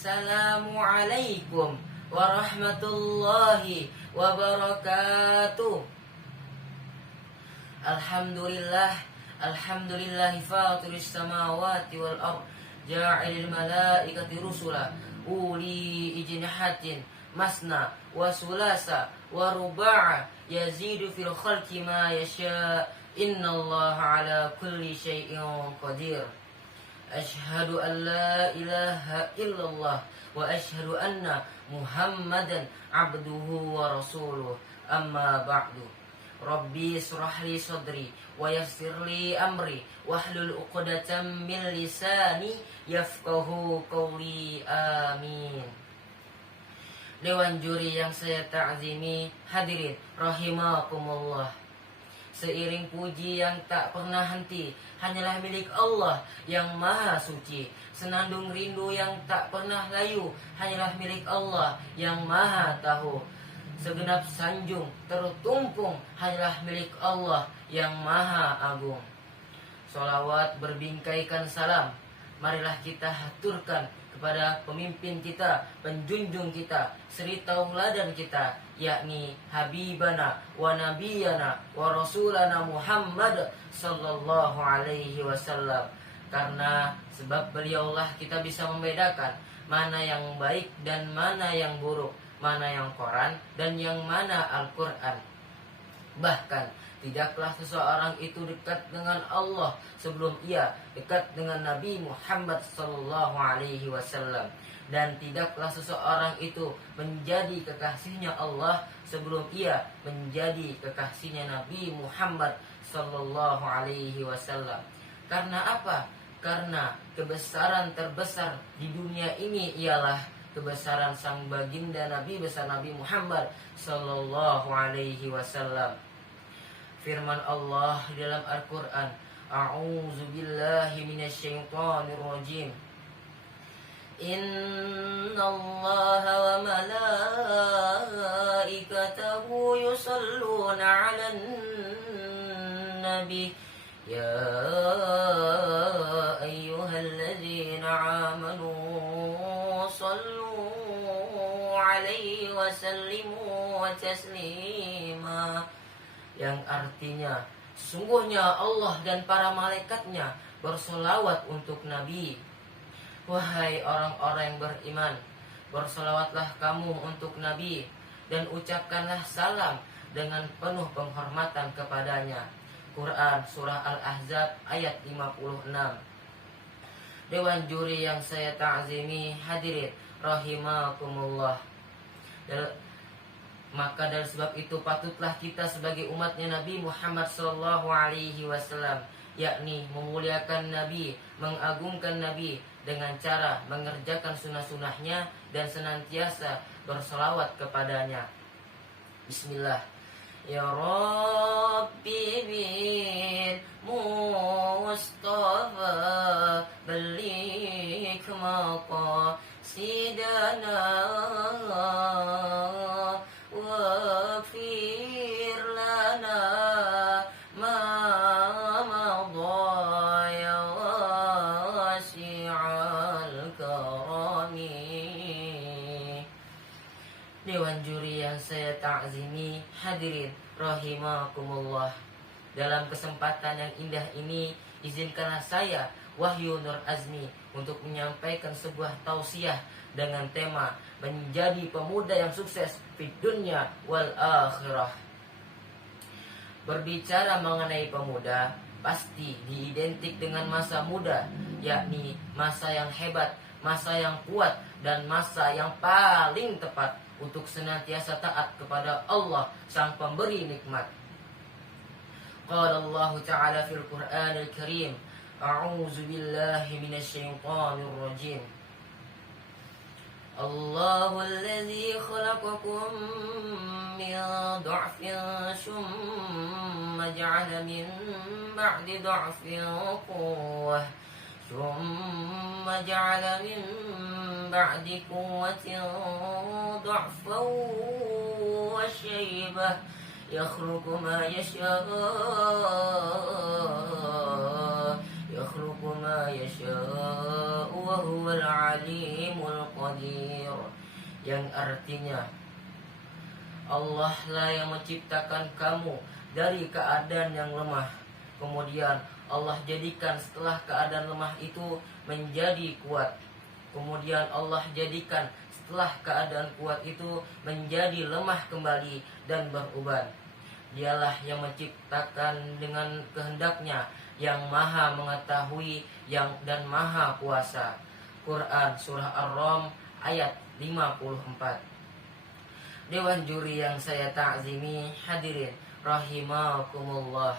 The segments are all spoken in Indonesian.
Assalamualaikum warahmatullahi wabarakatuh. Alhamdulillahi fatiris samawati wal ard, ja'ilil malaikati rusula uli ijnihatin masna wa sulasa wa ruba'a yazidu fil khalqi ma yasha. Innallaha ala kulli syai'in qadir. Asyhadu an la ilaha illallah wa asyhadu anna Muhammadan abduhu wa rasuluh. Amma ba'du. Rabbi israh li sadri wa yassir li amri wahlul 'uqdatam min lisani yafqahu qawli. Amin. Dewan juri yang saya ta'zimi, hadirin rahimakumullah. Seiring puji yang tak pernah henti hanyalah milik Allah yang maha suci. Senandung rindu yang tak pernah layu hanyalah milik Allah yang maha tahu. Segenap sanjung tertumpung hanyalah milik Allah yang maha agung. Sholawat berbingkaikan salam, marilah kita haturkan kepada pemimpin kita, penjunjung kita, suri tauladan kita, yakni Habibana wa Nabiyana wa Rasulana Muhammad sallallahu alaihi wasallam. Karena sebab beliaulah kita bisa membedakan mana yang baik dan mana yang buruk, mana yang Quran dan yang mana Al-Quran. Bahkan tidaklah seseorang itu dekat dengan Allah sebelum ia dekat dengan Nabi Muhammad sallallahu alaihi wasallam, dan tidaklah seseorang itu menjadi kekasihnya Allah sebelum ia menjadi kekasihnya Nabi Muhammad sallallahu alaihi wasallam. Karena apa? Karena kebesaran terbesar di dunia ini ialah kebesaran sang baginda Nabi besar Nabi Muhammad sallallahu alaihi wasallam. Firman Allah di dalam Al-Quran, A'udzu billahi minasyaitonir rajim. Innallaha wa malaikatahu yusalluna 'alan nabi ya ayyuhalladzina amanu sallu 'alaihi wa sallimu taslima. Yang artinya, sungguhnya Allah dan para malaikatnya bersolawat untuk Nabi. Wahai orang-orang yang beriman, bersolawatlah kamu untuk Nabi dan ucapkanlah salam dengan penuh penghormatan kepadanya. Quran Surah Al-Ahzab ayat 56. Dewan juri yang saya ta'zimi, hadirin rahimakumullah. Maka dari sebab itu patutlah kita sebagai umatnya Nabi Muhammad sallallahu alaihi wasallam, yakni memuliakan Nabi, mengagungkan Nabi dengan cara mengerjakan sunnah-sunnahnya dan senantiasa berselawat kepadanya. Bismillah. Ya Rabbi bil Mustafa balik maqasidana waghfir lana ma madha ya wasi'al karami. Dewan juri yang saya ta'zimi, hadirin rahimakumullah. Dalam kesempatan yang indah ini, izinkanlah saya, Wahyu Nur Azmi, untuk menyampaikan sebuah tausiah dengan tema menjadi pemuda yang sukses di dunia wal akhirah. Berbicara mengenai pemuda, pasti diidentik dengan masa muda, yakni masa yang hebat, masa yang kuat, dan masa yang paling tepat untuk senantiasa taat kepada Allah sang pemberi nikmat. Qala Allah Ta'ala fil Qur'anil Karim, A'udzu billahi minasyaitonir rajim. Allahu alladzi khalaqakum min dha'fin thumma ja'ala min ba'di dha'fin quwwah thumma ja'ala min ba'di quwwatin dha'fan wa shaybah yakhluqu ma yasha' yakhluqu yakhluqu ma yasha'u wa huwal alimul qadir. Yang artinya Allah lah yang menciptakan kamu dari keadaan yang lemah. Kemudian Allah jadikan setelah keadaan lemah itu menjadi kuat. Kemudian Allah jadikan setelah keadaan kuat itu menjadi lemah kembali dan beruban. Dialah yang menciptakan dengan kehendaknya, yang maha mengetahui dan maha kuasa. Quran Surah Ar-Rum ayat 54. Dewan juri yang saya ta'zimi, hadirin rahimakumullah.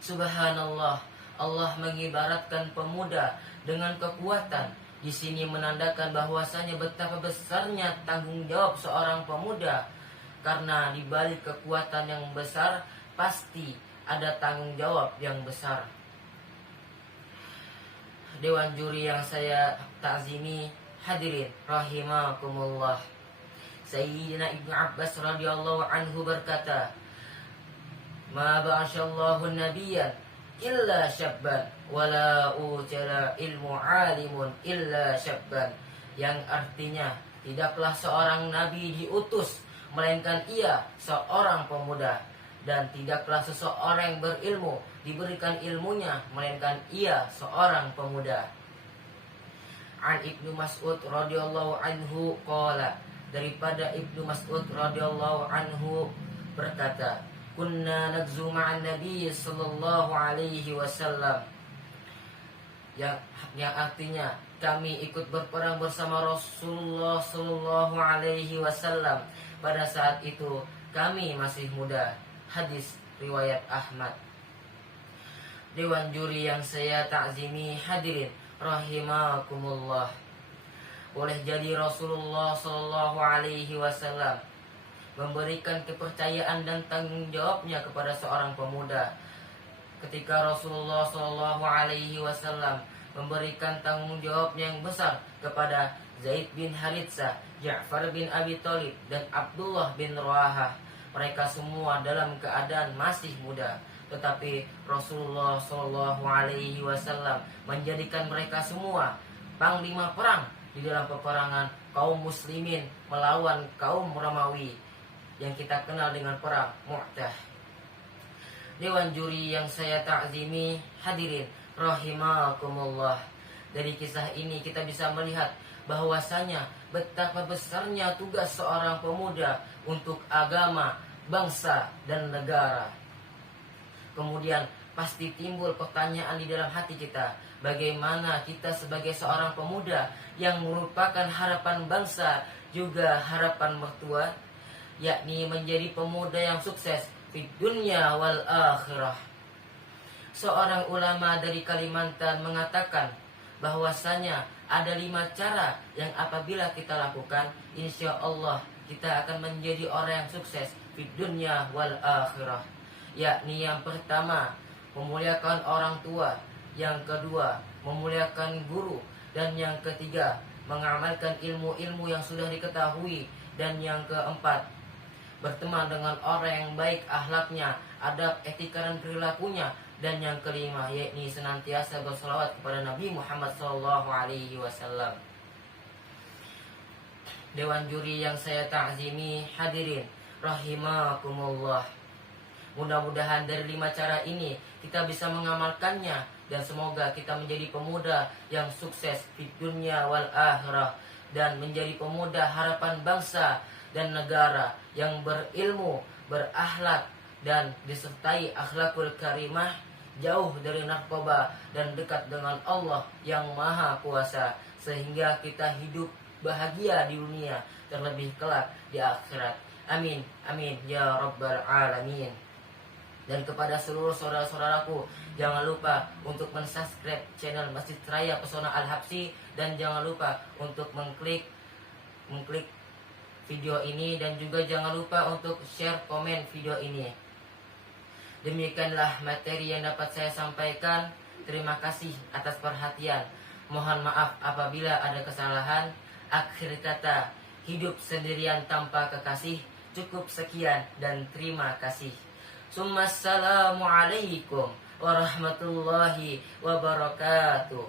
Subhanallah, Allah mengibaratkan pemuda dengan kekuatan. Di sini menandakan bahwasanya betapa besarnya tanggung jawab seorang pemuda. Karena di balik kekuatan yang besar pasti ada tanggung jawab yang besar. Dewan juri yang saya ta'zimi, hadirin rahimakumullah. Sayyidina Ibnu Abbas radhiyallahu anhu berkata, "Ma ba'asyallahu nabiyyan illa syabban wala utila ilmu alimun illa syabban." Yang artinya, tidaklah seorang nabi diutus melainkan ia seorang pemuda, dan tidaklah seseorang yang berilmu diberikan ilmunya melainkan ia seorang pemuda. An Ibnu Mas'ud radhiyallahu anhu qala, daripada Ibnu Mas'ud radhiyallahu anhu berkata, "Kunna nagzu ma'an Nabi sallallahu alaihi wasallam." Yang artinya kami ikut berperang bersama Rasulullah sallallahu alaihi wasallam. Pada saat itu kami masih muda. Hadis riwayat Ahmad. Dewan juri yang saya ta'zimi, hadirin rahimakumullah. Boleh jadi Rasulullah sallallahu alaihi wasallam memberikan kepercayaan dan tanggung jawabnya kepada seorang pemuda. Ketika Rasulullah sallallahu alaihi wasallam memberikan tanggung jawab yang besar kepada Zaid bin Haritsah, Ja'far bin Abi Thalib, dan Abdullah bin Rawahah. Mereka semua dalam keadaan masih muda, tetapi Rasulullah sallallahu alaihi wasallam menjadikan mereka semua panglima perang di dalam peperangan kaum muslimin melawan kaum Romawi yang kita kenal dengan perang Mu'tah. Dewan juri yang saya ta'zimi, hadirin rahimakumullah. Dari kisah ini kita bisa melihat bahwasanya betapa besarnya tugas seorang pemuda untuk agama, bangsa, dan negara. Kemudian pasti timbul pertanyaan di dalam hati kita, bagaimana kita sebagai seorang pemuda yang merupakan harapan bangsa juga harapan mertua, yakni menjadi pemuda yang sukses di dunia wal akhirah. Seorang ulama dari Kalimantan mengatakan bahwasanya ada 5 cara yang apabila kita lakukan, insya Allah kita akan menjadi orang yang sukses di dunia wal akhirah. Yakni yang pertama, memuliakan orang tua. Yang kedua, memuliakan guru. Dan yang ketiga, mengamalkan ilmu-ilmu yang sudah diketahui. Dan yang keempat, berteman dengan orang yang baik akhlaknya, adab, etika, dan perilakunya. Dan yang kelima, yakni senantiasa berselawat kepada Nabi Muhammad SAW. Dewan juri yang saya ta'zimi, hadirin rahimakumullah. Mudah-mudahan dari 5 cara ini kita bisa mengamalkannya, dan semoga kita menjadi pemuda yang sukses di dunia wal akhirah, dan menjadi pemuda harapan bangsa dan negara yang berilmu, berakhlak, dan disertai akhlakul karimah, jauh dari narkoba, dan dekat dengan Allah yang maha kuasa, sehingga kita hidup bahagia di dunia, terlebih kelak di akhirat. Amin, amin ya rabbal alamin. Dan kepada seluruh saudara-saudaraku, jangan lupa untuk mensubscribe channel Masjid Raya Pesona Al-Habsyi, dan jangan lupa untuk mengklik video ini, dan juga jangan lupa untuk share komen video ini. Demikianlah materi yang dapat saya sampaikan. Terima kasih atas perhatian. Mohon maaf apabila ada kesalahan. Akhir kata, hidup sendirian tanpa kekasih. Cukup sekian dan terima kasih. Assalamu alaikum warahmatullahi wabarakatuh.